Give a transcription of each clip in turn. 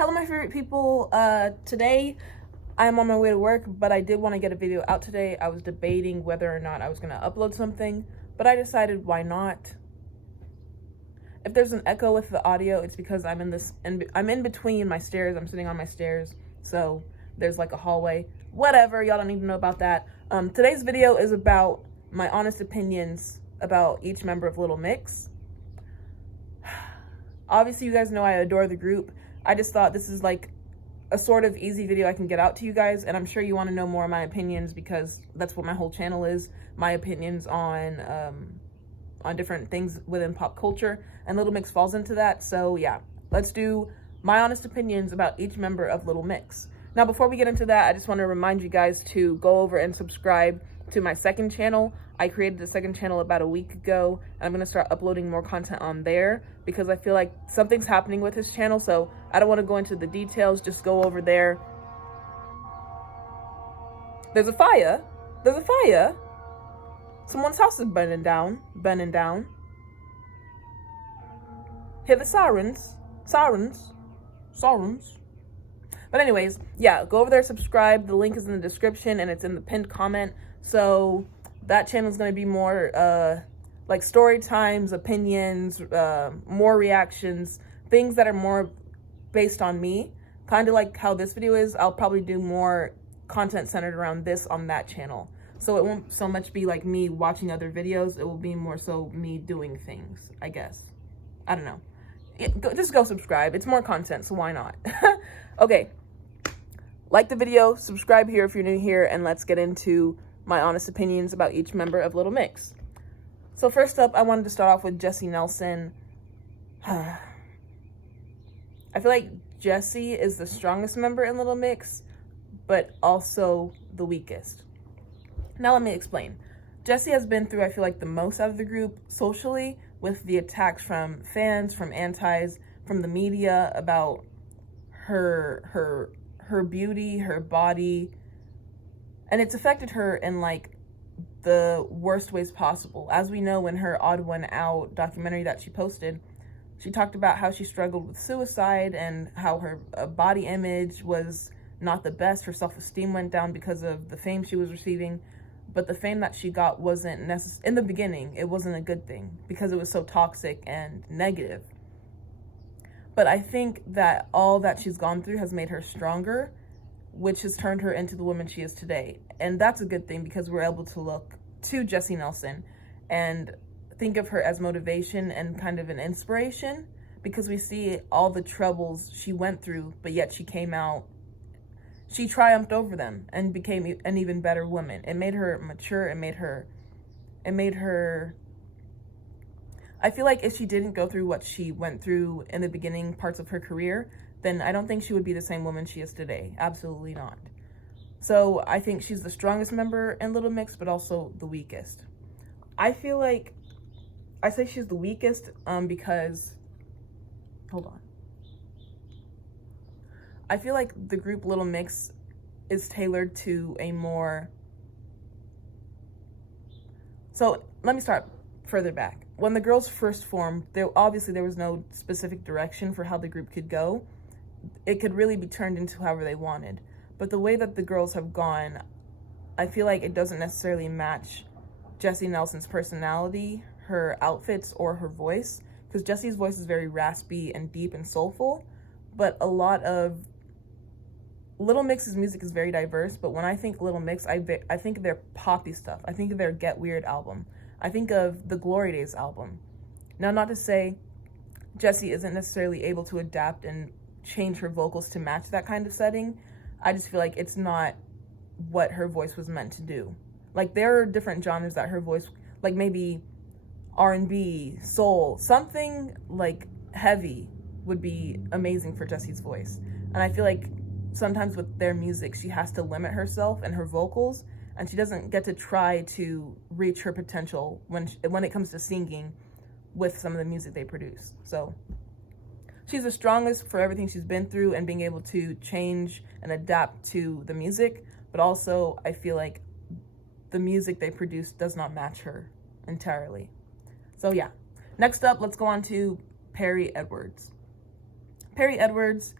Hello my favorite people. Today I'm on my way to work, but I did want to get a video out today. I was debating whether or not I was going to upload something, but I decided why not. If there's an echo with the audio, it's because I'm in between my stairs. I'm sitting on my stairs, so there's like a hallway. Whatever, y'all don't need to know about that. Today's video is about my honest opinions about each member of Little Mix. Obviously, you guys know I adore the group. I just thought this is like a sort of easy video I can get out to you guys, and I'm sure you want to know more of my opinions because that's what my whole channel is, my opinions on different things within pop culture, and Little Mix falls into that. So yeah, let's do my honest opinions about each member of Little Mix. Now, before we get into that, I just want to remind you guys to go over and subscribe to my second channel. I created the second channel about a week ago, and I'm going to start uploading more content on there because I feel like something's happening with this channel, so I don't want to go into the details. Just go over there. There's a fire. There's a fire. Someone's house is burning down. Burning down. Hear the sirens. Sirens. Sirens. But anyways, yeah, go over there, subscribe. The link is in the description, and it's in the pinned comment. So that channel is going to be more like story times, opinions, more reactions, things that are more based on me. Kind of like how this video is. I'll probably do more content centered around this on that channel. So it won't so much be like me watching other videos. It will be more so me doing things, I guess. I don't know. Just go subscribe. It's more content, so why not? Okay. Like the video, subscribe here if you're new here, and let's get into my honest opinions about each member of Little Mix. So first up, I wanted to start off with Jessie Nelson. I feel like Jessie is the strongest member in Little Mix, but also the weakest. Now let me explain. Jessie has been through, I feel like, the most out of the group socially, with the attacks from fans, from antis, from the media about her beauty, her body, and it's affected her in like the worst ways possible. As we know, in her Odd One Out documentary that she posted, she talked about how she struggled with suicide and how her body image was not the best. Her self-esteem went down because of the fame she was receiving, but the fame that she got wasn't necessary. In the beginning, it wasn't a good thing because it was so toxic and negative. But I think that all that she's gone through has made her stronger, which has turned her into the woman she is today. And that's a good thing because we're able to look to Jessie Nelson and think of her as motivation and kind of an inspiration, because we see all the troubles she went through, but yet she came out, she triumphed over them and became an even better woman. It made her mature. It made her, I feel like if she didn't go through what she went through in the beginning parts of her career, then I don't think she would be the same woman she is today. Absolutely not. So I think she's the strongest member in Little Mix, but also the weakest. I feel like I say she's the weakest because, hold on. I feel like the group Little Mix is tailored to a more, so let me start further back. When the girls first formed, there was no specific direction for how the group could go. It could really be turned into however they wanted. But the way that the girls have gone, I feel like it doesn't necessarily match Jessie Nelson's personality, her outfits, or her voice. Because Jessie's voice is very raspy and deep and soulful. But a lot of Little Mix's music is very diverse. But when I think Little Mix, I think of their poppy stuff. I think of their Get Weird album. I think of the Glory Days album. Now, not to say Jessie isn't necessarily able to adapt and change her vocals to match that kind of setting. I just feel like it's not what her voice was meant to do. Like, there are different genres that her voice, like maybe R&B, soul, something like heavy would be amazing for Jessie's voice. And I feel like sometimes with their music, she has to limit herself and her vocals, and she doesn't get to try to reach her potential when it comes to singing with some of the music they produce. So she's the strongest for everything she's been through and being able to change and adapt to the music, but also I feel like the music they produce does not match her entirely. So yeah. Next up, let's go on to Perrie Edwards. Perrie Edwards,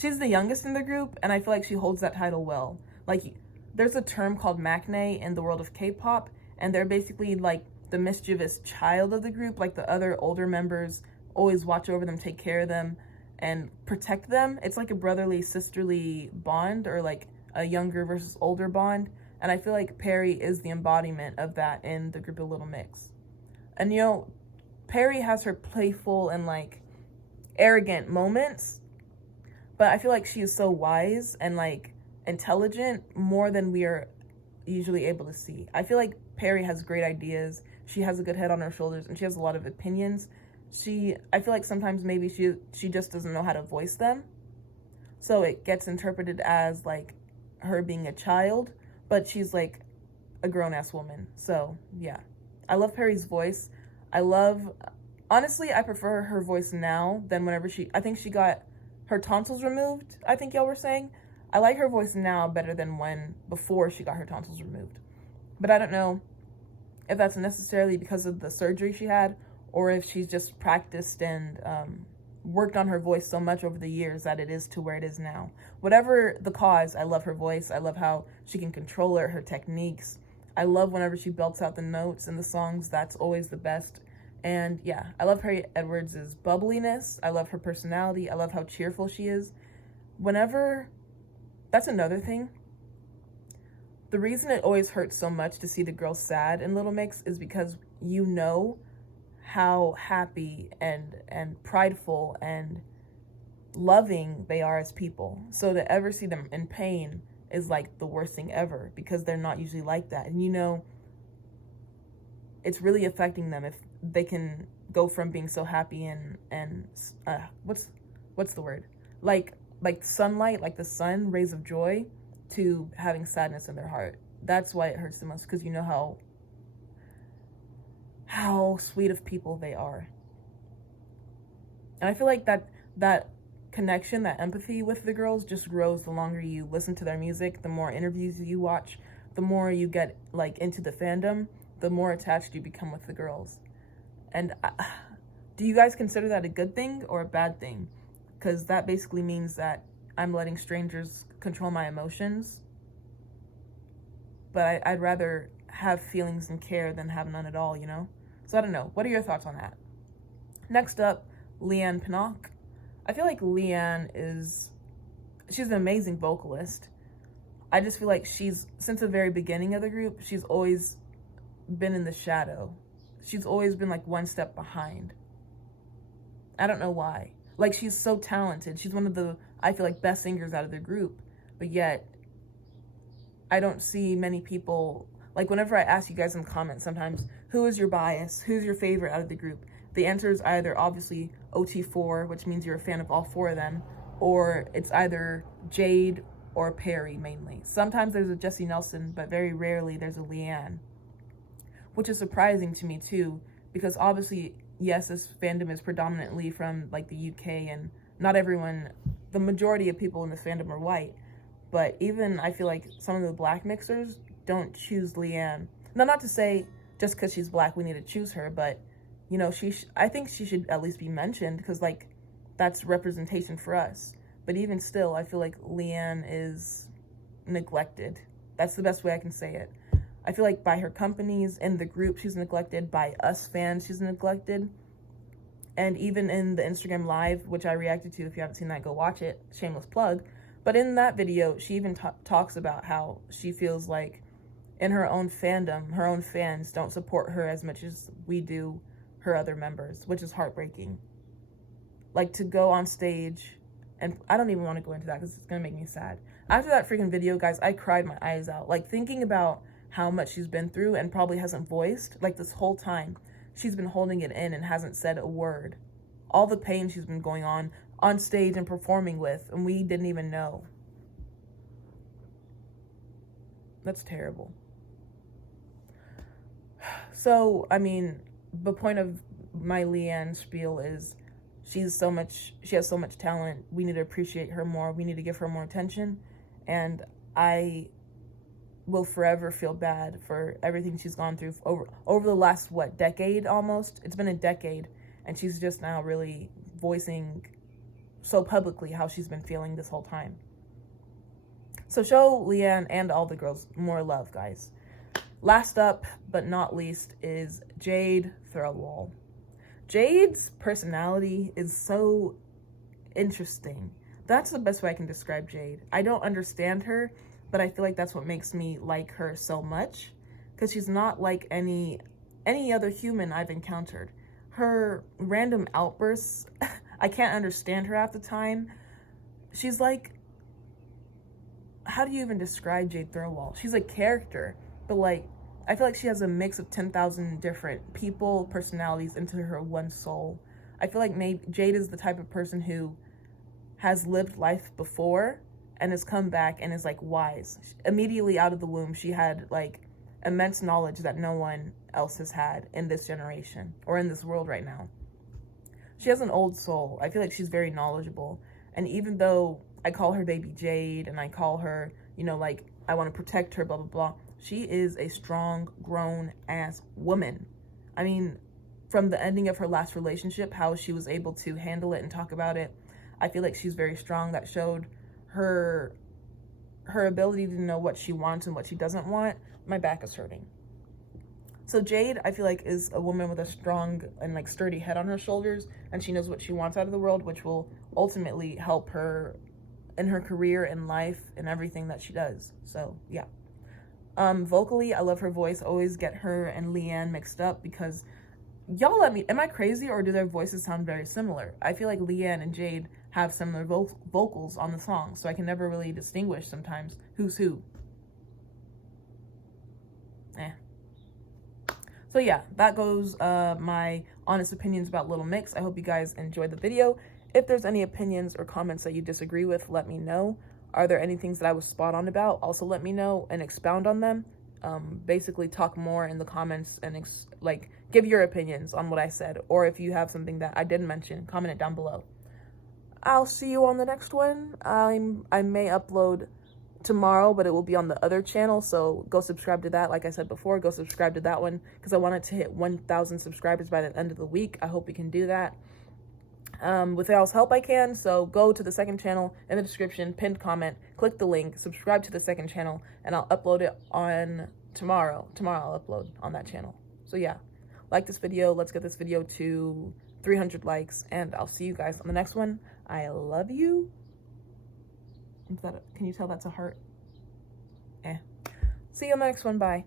she's the youngest in the group, and I feel like she holds that title well. Like, there's a term called maknae in the world of K-pop, and they're basically like the mischievous child of the group. Like, the other older members always watch over them, take care of them, and protect them. It's like a brotherly, sisterly bond, or like a younger versus older bond. And I feel like Perrie is the embodiment of that in the group of Little Mix. And you know, Perrie has her playful and like arrogant moments, but I feel like she is so wise and like intelligent, more than we are usually able to see. I feel like Perrie has great ideas. She has a good head on her shoulders, and she has a lot of opinions. I feel like sometimes maybe she just doesn't know how to voice them. So it gets interpreted as like her being a child, but she's like a grown-ass woman. So yeah, I love Perrie's voice. Honestly, I prefer her voice now than whenever I think she got her tonsils removed, I think y'all were saying. I like her voice now better than before she got her tonsils removed. But I don't know if that's necessarily because of the surgery she had, or if she's just practiced and worked on her voice so much over the years that it is to where it is now. Whatever the cause, I love her voice. I love how she can control it, her techniques. I love whenever she belts out the notes in the songs. That's always the best. And yeah, I love Perrie Edwards' bubbliness. I love her personality. I love how cheerful she is. That's another thing. The reason it always hurts so much to see the girls sad in Little Mix is because you know how happy and prideful and loving they are as people. So to ever see them in pain is like the worst thing ever, because they're not usually like that. And you know, it's really affecting them if they can go from being so happy and what's the word? Like sunlight, like the sun, rays of joy, to having sadness in their heart. That's why it hurts the most, because you know how sweet of people they are. And I feel like that connection, that empathy with the girls just grows the longer you listen to their music, the more interviews you watch, the more you get like into the fandom, the more attached you become with the girls. And do you guys consider that a good thing or a bad thing? Because that basically means that I'm letting strangers control my emotions. But I'd rather have feelings and care than have none at all, you know? So I don't know. What are your thoughts on that? Next up, Leigh-Anne Pinnock. I feel like Leigh-Anne she's an amazing vocalist. I just feel like since the very beginning of the group, she's always been in the shadow. She's always been like one step behind. I don't know why. Like, she's so talented. She's one of the, I feel like, best singers out of the group. But yet, I don't see many people, like whenever I ask you guys in the comments sometimes, who is your bias? Who's your favorite out of the group? The answer is either obviously OT4, which means you're a fan of all four of them, or it's either Jade or Perrie mainly. Sometimes there's a Jessie Nelson, but very rarely there's a Leigh-Anne, which is surprising to me too, because obviously, yes, this fandom is predominantly from like the UK, and not everyone, the majority of people in this fandom are white, but even I feel like some of the black mixers don't choose Leigh-Anne. Now, not to say just because she's black we need to choose her, but you know, I think she should at least be mentioned, because like that's representation for us. But even still, I feel like Leigh-Anne is neglected. That's the best way I can say it. I feel like by her companies, in the group, she's neglected. By us fans, she's neglected. And even in the Instagram Live, which I reacted to, if you haven't seen that, go watch it. Shameless plug. But in that video, she even talks about how she feels like in her own fandom, her own fans don't support her as much as we do her other members, which is heartbreaking. Like, to go on stage, and I don't even want to go into that because it's going to make me sad. After that freaking video, guys, I cried my eyes out. Like, thinking about how much she's been through and probably hasn't voiced, like, this whole time. She's been holding it in and hasn't said a word. All the pain she's been going on stage and performing with, and we didn't even know. That's terrible. So, I mean, the point of my Leigh-Anne spiel is she has so much talent. We need to appreciate her more. We need to give her more attention. And I will forever feel bad for everything she's gone through over the last, decade almost? It's been a decade, and she's just now really voicing so publicly how she's been feeling this whole time. So show Leigh-Anne and all the girls more love, guys. Last up, but not least, is Jade Thirlwall. Jade's personality is so interesting. That's the best way I can describe Jade. I don't understand her, but I feel like that's what makes me like her so much, because she's not like any other human I've encountered. Her random outbursts, I can't understand her half the time. She's like, how do you even describe Jade Thirlwall? She's a character, but like, I feel like she has a mix of 10,000 different people, personalities into her one soul. I feel like Jade is the type of person who has lived life before and has come back and is like wise. Immediately out of the womb, she had like immense knowledge that no one else has had in this generation or in this world right now. She has an old soul. I feel like she's very knowledgeable. And even though I call her baby Jade and I call her, you know, like I want to protect her, blah, blah, blah, she is a strong, grown-ass woman. I mean, from the ending of her last relationship, how she was able to handle it and talk about it, I feel like she's very strong. That showed her ability to know what she wants and what she doesn't want. My back is hurting. So Jade, I feel like, is a woman with a strong and like sturdy head on her shoulders, and she knows what she wants out of the world, which will ultimately help her in her career and life and everything that she does. So yeah. Vocally, I love her voice. Always get her and Leigh-Anne mixed up because y'all let me, am I crazy or do their voices sound very similar? I feel like Leigh-Anne and Jade have similar vocals on the song, so I can never really distinguish sometimes who's who. So yeah, that goes my honest opinions about Little Mix. I hope you guys enjoyed the video. If there's any opinions or comments that you disagree with, let me know. Are there any things that I was spot on about? Also let me know and expound on them. Basically talk more in the comments and like give your opinions on what I said. Or if you have something that I didn't mention, comment it down below. I'll see you on the next one. I may upload tomorrow, but it will be on the other channel, so go subscribe to that. Like I said before, go subscribe to that one because I want it to hit 1,000 subscribers by the end of the week. I hope we can do that. With y'all's help I can, so go to the second channel in the description, pinned comment, click the link, subscribe to the second channel, and I'll upload it on tomorrow. I'll upload on that channel. So yeah, like this video. Let's get this video to 300 likes, and I'll see you guys on the next one. I love you. Can you tell that's a heart? See you on the next one. Bye.